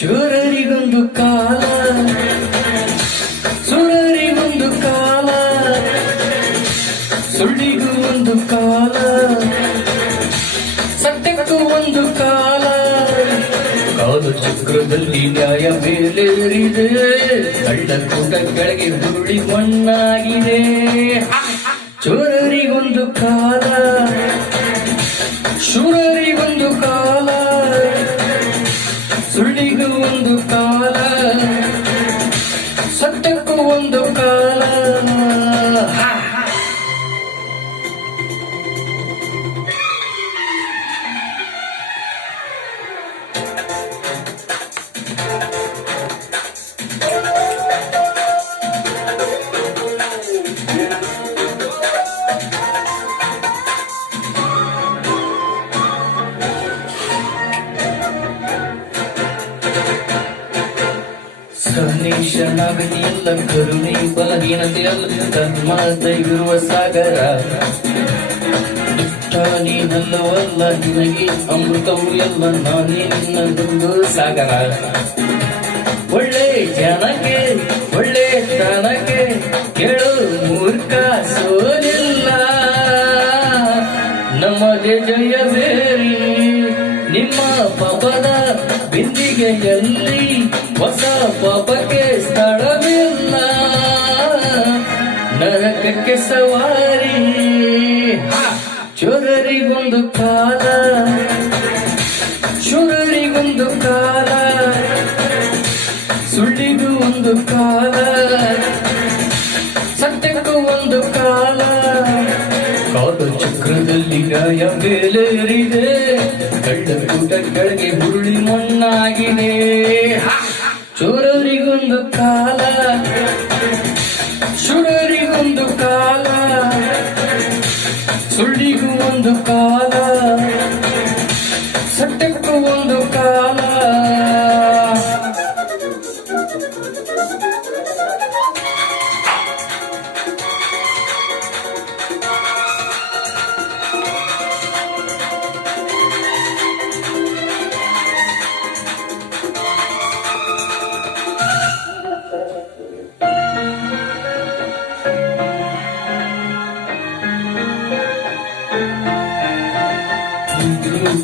ಶೂರರಿಗೊಂದು ಕಾಲ ಸುರರಿಗೊಂದು ಕಾಲ, ಸುಳ್ಳಿಗೂ ಒಂದು ಕಾಲ, ಸತ್ಯಕ್ಕೂ ಒಂದು ಕಾಲ. ಕಾಲ ಚಕ್ರದಲ್ಲಿ ನ್ಯಾಯ ಮೇಲೇರಿದೆ, ಕಳ್ಳ ಕೂಟ ಕೆಳಗೆ ಹುರುಳಿ ಮಣ್ಣಾಗಿದೆ ಚೋರರಿಗೊಂದು ಕಾಲ ಕರುಣೆ ಬಲಹೀನತೆಯಲ್ಲ ಧರ್ಮದ ಇರುವ ಸಾಗರ. ನೀನಲ್ಲವಲ್ಲ ನಿನಗೆ ಅಮೃತವು ಎಲ್ಲ. ನಾನೇ ಸಾಗರ. ಒಳ್ಳೆ ಜನಕ್ಕೆ ಒಳ್ಳೆ ನರಕಕ್ಕೆ ಸವಾರಿ. ಚೋರರಿಗೊಂದು ಕಾಲ. ಚೋರರಿಗೊಂದು ಕಾಲ. ಸುಳ್ಳಿದು ಒಂದು ಕಾಲ. ಸತ್ಯಕ್ಕೂ ಒಂದು ಕಾಲ. ಚಕ್ರದಲ್ಲಿ ಗಾಯ ಬೇಲೇರಿದೆ. ಕಳ್ಳ ಕೂಟ ಕೆಳಗೆ ಹುರುಳಿ ಮಣ್ಣಾಗಿದೆ. ಚೋರರಿಗೊಂದು ಕಾಲ. ಶೂರರಿಗೊಂದು ಒಂದು ಕಾಲ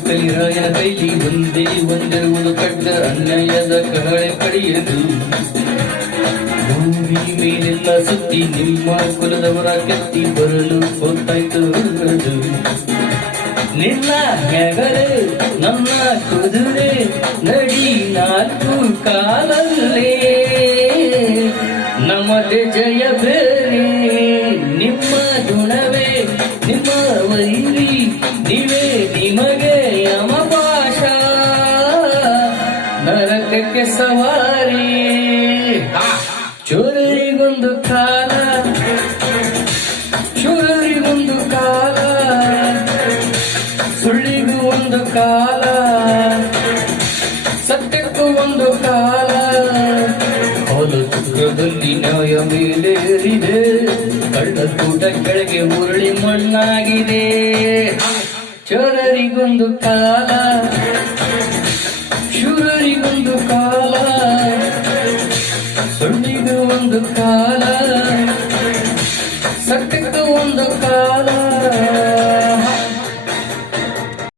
ಕಲಿರಾಯನ ಕೈಲಿ ಒಂದೇ ಒಂದಿರುವುದು ಕಂಡ ಅನ್ಯಾಯದ ಕಹಳೆ ಕಡಿಯದು ಭೂಮಿ ಮೇಲೆಲ್ಲ ಸುತ್ತಿ ನಿಮ್ಮ ಕುಲದವರ ಕೆತ್ತಿ ಬರಲು ಹೊತ್ತಾಯ್ತು ಅದು. ನಿನ್ನ ಹೆಗಲು, ನನ್ನ ಕುದುರೆ ನಡಿ ನಾಲ್ಕು ಕಾಲಲ್ಲೇ ನಮ್ಮದೆ ಜಯ ವೈರಿ ನೀವೇ ನಿಮಗೆ ಯಮಪಾಶ ನರಕಕ್ಕೆ ಸವಾರಿ. ಚೋರರಿಗೊಂದು ಕಾಲ. ಶೂರರಿಗೊಂದು ಕಾಲ. ಸುಳ್ಳಿಗೂ ಒಂದು ಕಾಲ. ಚಕ್ರದಲ್ಲಿ ನ್ಯಾಯ ಮೇಲೇರಿದೆ ಕಳ್ಳ ಕೂಟ ಕೆಳಗೆ ಉರುಳಿ ಮಣ್ಣಾಗಿದೆ. ಚೋರರಿಗೊಂದು ಕಾಲ, ಶೂರರಿಗೊಂದು ಕಾಲ ಸುಳ್ಳಿಗೂ ಒಂದು ಕಾಲ.